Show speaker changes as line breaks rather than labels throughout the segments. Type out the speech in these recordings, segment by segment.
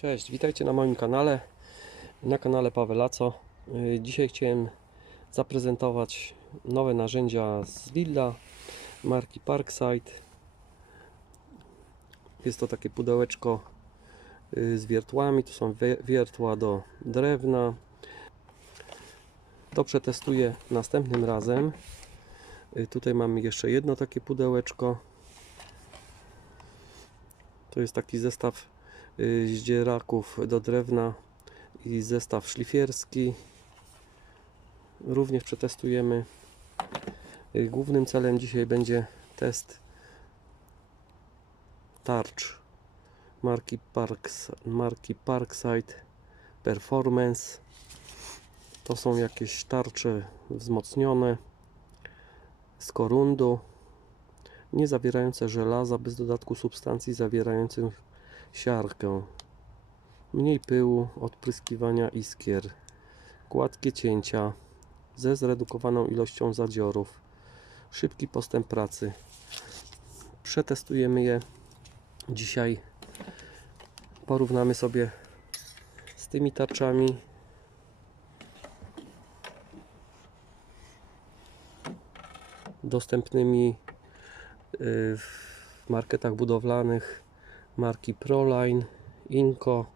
Cześć, witajcie na moim kanale, na kanale Pawelaco. Y, Dzisiaj chciałem zaprezentować nowe narzędzia z Lilla marki Parkside. Jest to takie pudełeczko y, z wiertłami, tu są wie- wiertła do drewna. To przetestuję następnym razem. Y, Tutaj mamy jeszcze jedno takie pudełeczko. To jest taki zestaw zdzieraków do drewna i zestaw szlifierski. Również przetestujemy. Y, Głównym celem dzisiaj będzie test tarcz marki, Parks, marki Parkside Performance. To są jakieś tarcze wzmocnione z korundu, nie zawierające żelaza, bez dodatku substancji zawierających siarkę, mniej pyłu, odpryskiwania iskier, gładkie cięcia ze zredukowaną ilością zadziorów, szybki postęp pracy. Przetestujemy je dzisiaj. Porównamy sobie z tymi tarczami. Dostępnymi y, w marketach budowlanych marki Proline, Inco,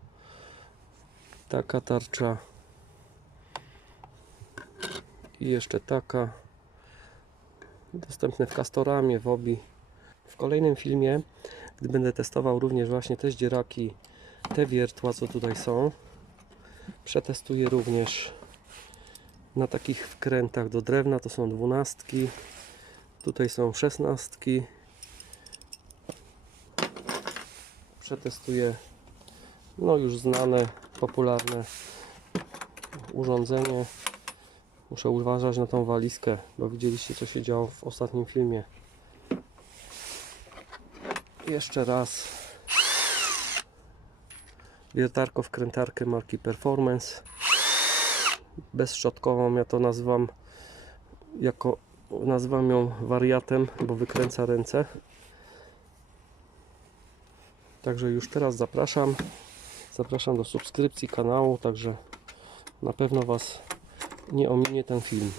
taka tarcza i jeszcze taka. Dostępne w Castoramie, w Obi. W kolejnym filmie, gdy będę testował również właśnie te zdzieraki, te wiertła, co tutaj są, przetestuję również na takich wkrętach do drewna, to są dwunastki, tutaj są szesnastki, przetestuję no już znane, popularne urządzenie. Muszę uważać na tą walizkę, bo widzieliście co się działo w ostatnim filmie. Jeszcze raz. Wiertarko wkrętarkę marki Performance. Bezszczotkową, ja to nazywam jako nazywam ją wariatem, bo wykręca ręce. Także już teraz zapraszam. Zapraszam do subskrypcji kanału, także na pewno Was nie ominie ten film.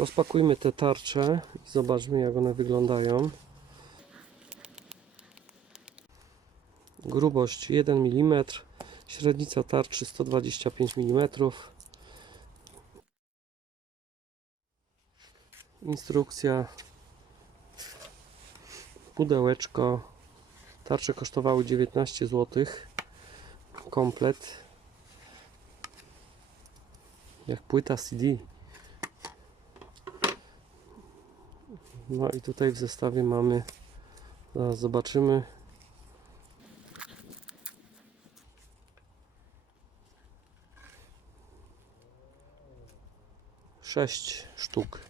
Rozpakujmy te tarcze i zobaczmy jak one wyglądają. Grubość 1 mm, średnica tarczy 125 mm. Instrukcja, pudełeczko. Tarcze kosztowały 19 zł. Komplet. Jak płyta CD. No i tutaj w zestawie mamy, zaraz zobaczymy. Sześć sztuk.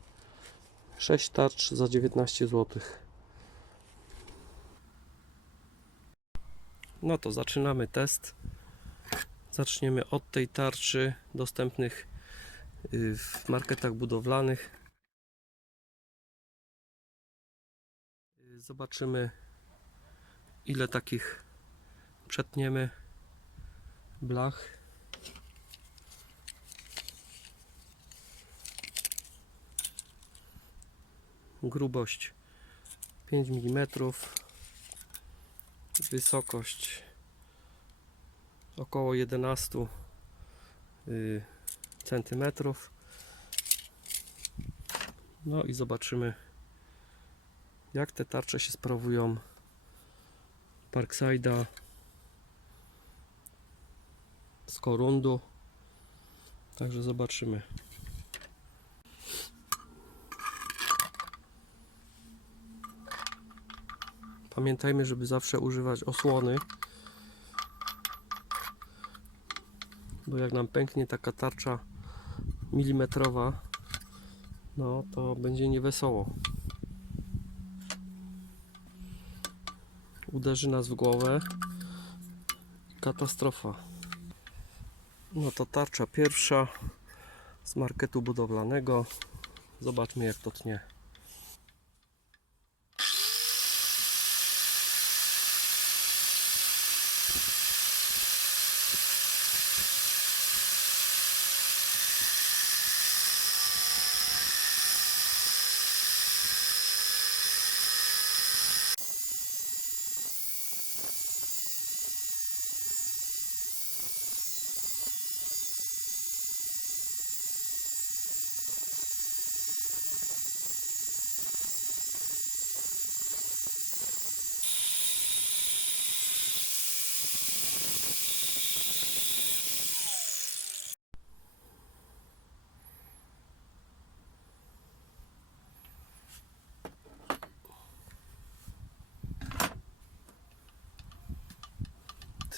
Sześć tarcz za 19 zł. No to zaczynamy test. Zaczniemy od tej tarczy dostępnych y, w marketach budowlanych. Zobaczymy ile takich przetniemy blach. Grubość 5 mm. Wysokość około 11 y, centymetrów. No i zobaczymy jak te tarcze się sprawują? Parkside'a. Z Korundu także zobaczymy. Pamiętajmy żeby zawsze używać osłony. Bo jak nam pęknie taka tarcza milimetrowa, no to będzie niewesoło. Uderzy nas w głowę. Katastrofa. No to tarcza pierwsza z marketu budowlanego. Zobaczmy jak to tnie.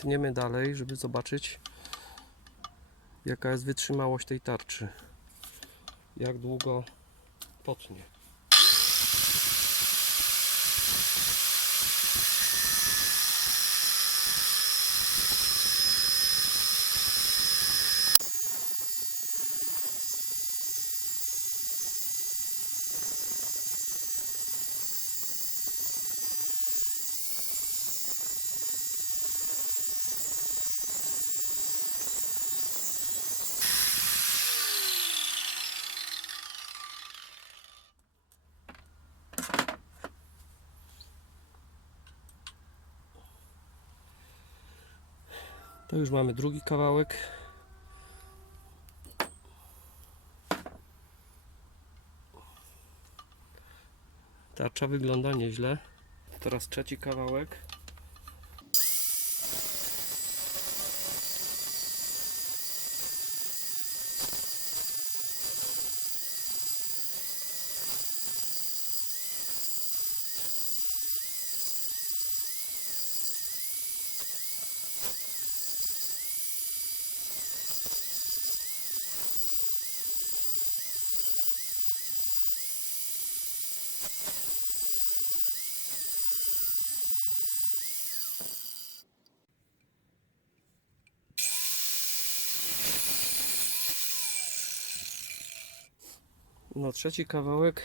Tniemy dalej, żeby zobaczyć jaka jest wytrzymałość tej tarczy. Jak długo potnie. To już mamy drugi kawałek. Tarcza wygląda nieźle. Teraz trzeci kawałek. No trzeci kawałek,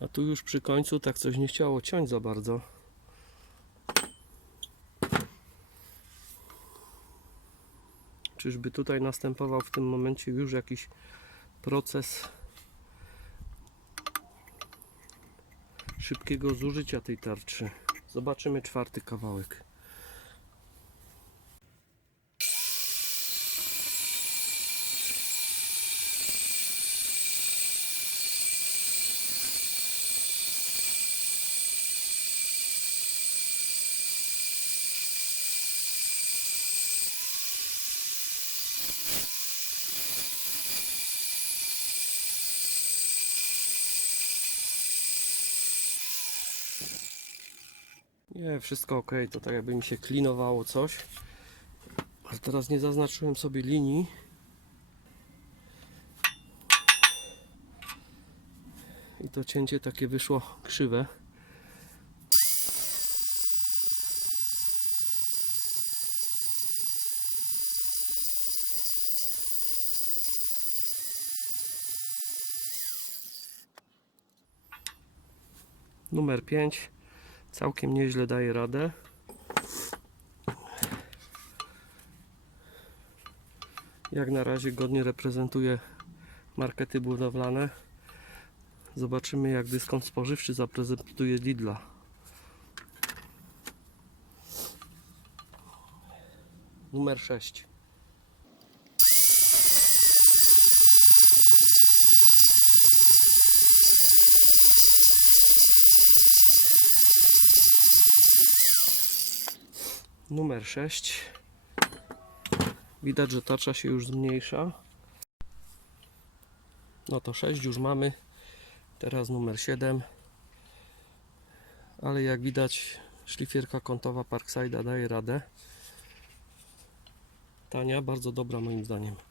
a tu już przy końcu tak coś nie chciało ciąć za bardzo. Czyżby tutaj następował w tym momencie już jakiś proces szybkiego zużycia tej tarczy. Zobaczymy czwarty kawałek. Nie, wszystko ok, to tak jakby mi się klinowało coś. Ale teraz nie zaznaczyłem sobie linii. I to cięcie takie wyszło krzywe. Numer 5 całkiem nieźle daje radę. Jak na razie godnie reprezentuje markety budowlane. Zobaczymy jak dyskont spożywczy zaprezentuje Lidla. Numer 6. Numer 6. Widać, że tarcza się już zmniejsza. No to 6 już mamy. Teraz numer 7. Ale jak widać, szlifierka kątowa Parkside'a daje radę. Tania, bardzo dobra moim zdaniem.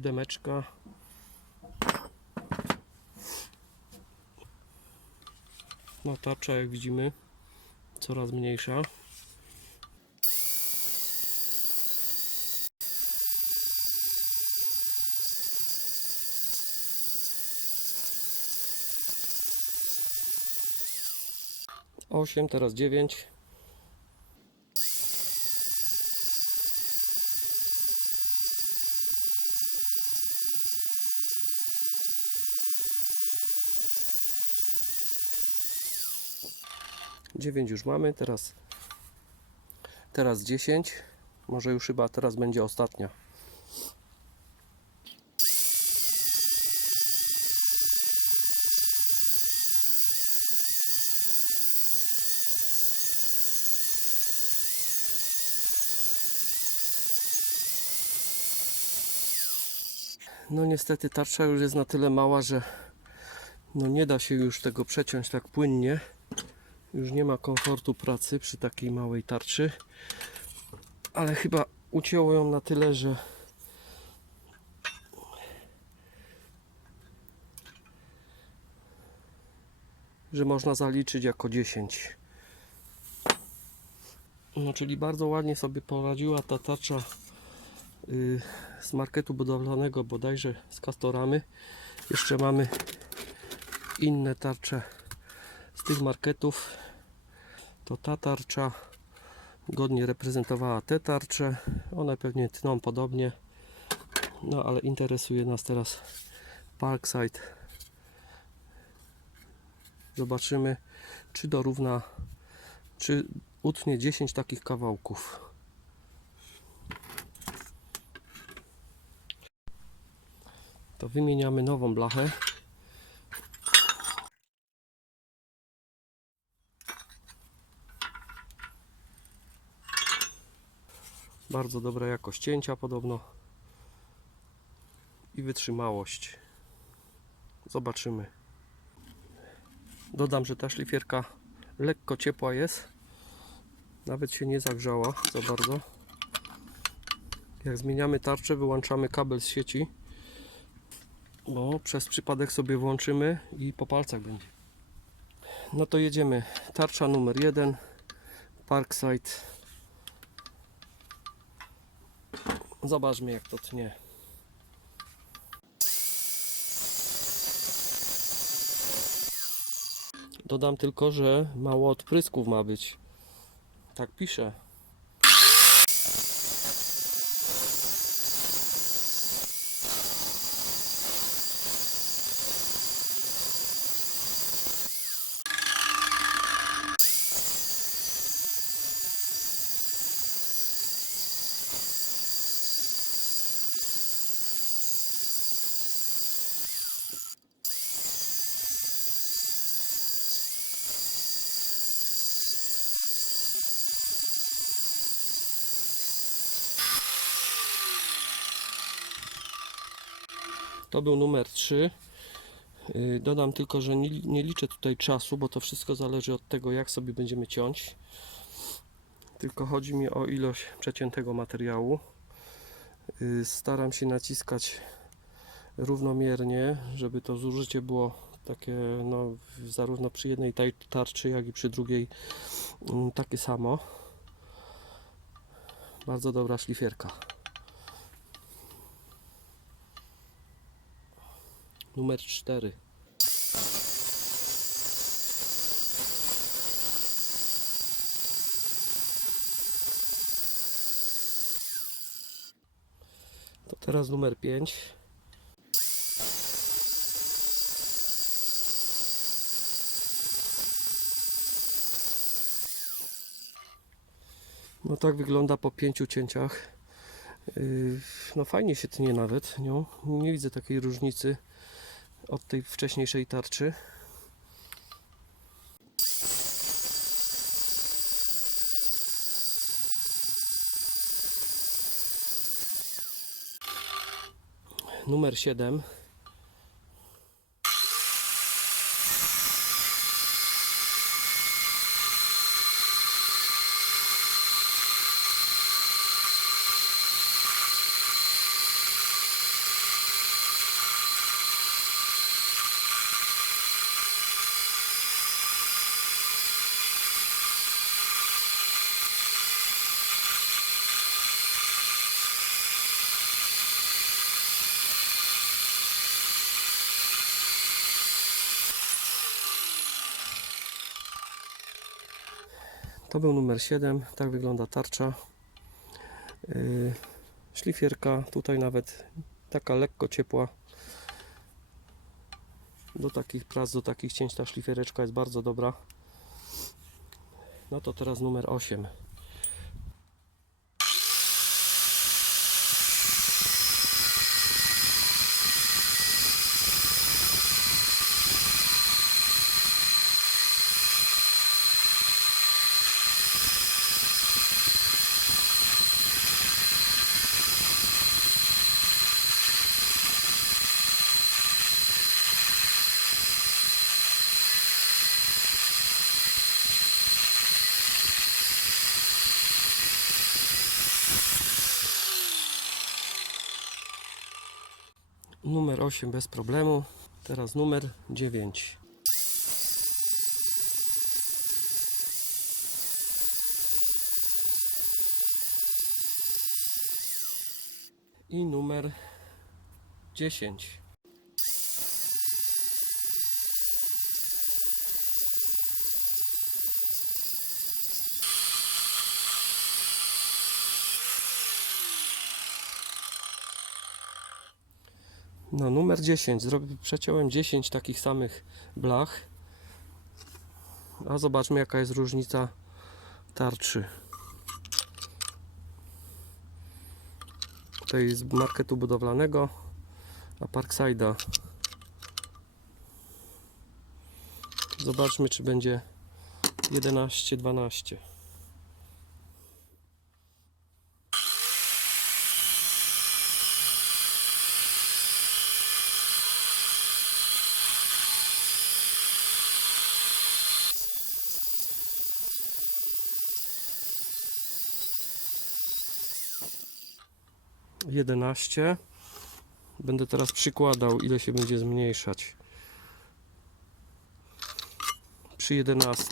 Siódemeczka. No tarcza jak widzimy coraz mniejsza. Osiem, teraz dziewięć. Dziewięć już mamy, teraz teraz 10. Może już chyba teraz będzie ostatnia. No niestety tarcza już jest na tyle mała, że no nie da się już tego przeciąć tak płynnie. Już nie ma komfortu pracy przy takiej małej tarczy. Ale chyba ucięło ją na tyle, że że można zaliczyć jako 10. No, czyli bardzo ładnie sobie poradziła ta tarcza y, z marketu budowlanego, bodajże z Castoramy. Jeszcze mamy inne tarcze z tych marketów. To ta tarcza godnie reprezentowała te tarcze. One pewnie tną podobnie. No ale interesuje nas teraz Parkside. Zobaczymy, czy dorówna, czy utnie 10 takich kawałków. To wymieniamy nową blachę. Bardzo dobra jakość cięcia podobno. I wytrzymałość. Zobaczymy. Dodam, że ta szlifierka lekko ciepła jest. Nawet się nie zagrzała za bardzo. Jak zmieniamy tarczę, wyłączamy kabel z sieci. Bo przez przypadek sobie włączymy i po palcach będzie. No to jedziemy. Tarcza numer jeden. Parkside. Zobaczmy jak to tnie. Dodam tylko, że mało odprysków ma być. Tak pisze. To był numer 3. Yy, Dodam tylko, że nie, nie liczę tutaj czasu, bo to wszystko zależy od tego, jak sobie będziemy ciąć. Tylko chodzi mi o ilość przeciętego materiału. Yy, Staram się naciskać równomiernie, żeby to zużycie było takie, no, zarówno przy jednej tarczy, jak i przy drugiej mm, takie samo. Bardzo dobra szlifierka. Numer 4. To teraz numer 5. No tak wygląda po pięciu cięciach. Yy, No fajnie się tnie nawet nią. Nie widzę takiej różnicy od tej wcześniejszej tarczy. Numer 7. To był numer 7. Tak wygląda tarcza. Yy, szlifierka tutaj nawet taka lekko ciepła. Do takich prac, do takich cięć ta szlifiereczka jest bardzo dobra. No to teraz numer 8. 8 bez problemu. Teraz numer 9. I numer 10. No, numer 10. Zrobię, przeciąłem 10 takich samych blach. A zobaczmy, jaka jest różnica tarczy. Tej z marketu budowlanego, a Parkside'a. Zobaczmy, czy będzie 11-12. Jedenaście. Będę teraz przykładał, ile się będzie zmniejszać. Przy 11.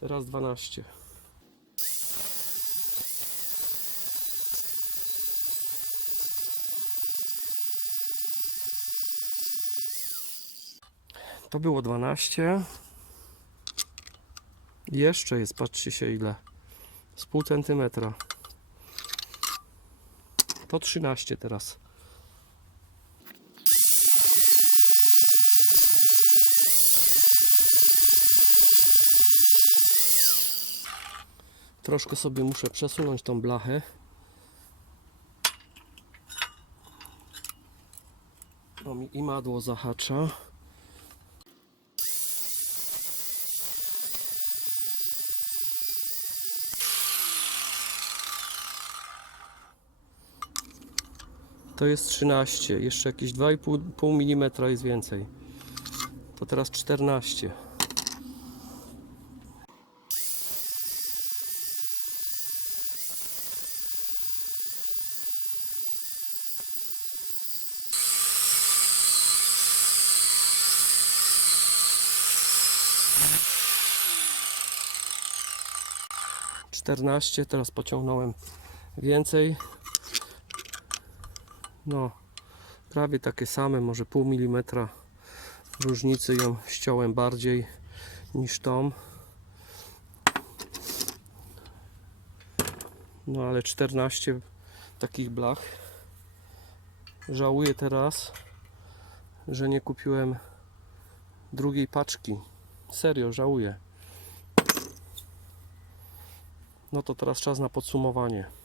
Teraz 12. To było 12. Jeszcze jest, patrzcie się ile. Z pół centymetra. To 13 teraz. Troszkę sobie muszę przesunąć tą blachę. Bo mi imadło zahacza. To jest 13, jeszcze jakieś 2,5 mm jest więcej. To teraz 14. Czternaście, teraz pociągnąłem więcej. No, prawie takie same, może pół milimetra różnicy ją ściąłem bardziej niż tą. No ale 14 takich blach. Żałuję teraz, że nie kupiłem drugiej paczki. Serio, żałuję. No to teraz czas na podsumowanie.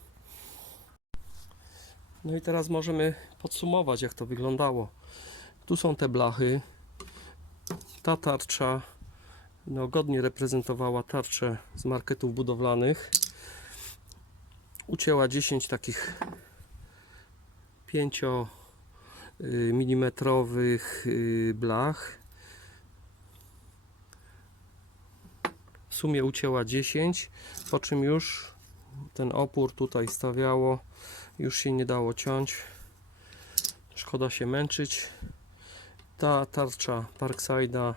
No i teraz możemy podsumować, jak to wyglądało. Tu są te blachy. Ta tarcza no, godnie reprezentowała tarczę z marketów budowlanych. Ucięła 10 takich 5 mm blach. W sumie ucięła 10, po czym już ten opór tutaj stawiało już się nie dało ciąć. Szkoda się męczyć. Ta tarcza Parkside'a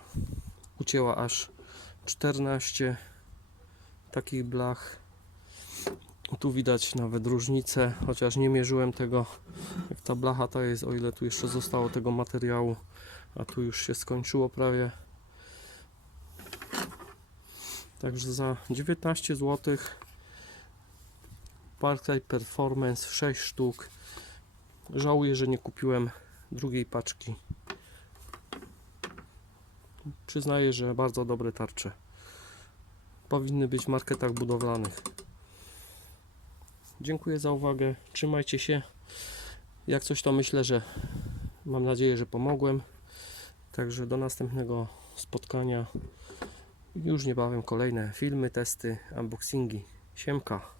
ucięła aż 14 takich blach. Tu widać nawet różnicę chociaż nie mierzyłem tego jak ta blacha to jest o ile tu jeszcze zostało tego materiału a tu już się skończyło prawie. Także za 19 zł Parkside Performance 6 sztuk. Żałuję, że nie kupiłem drugiej paczki. Przyznaję, że bardzo dobre tarcze. Powinny być w marketach budowlanych. Dziękuję za uwagę. Trzymajcie się. Jak coś to myślę, że mam nadzieję, że pomogłem. Także do następnego spotkania. Już niebawem kolejne filmy, testy, unboxingi. Siemka.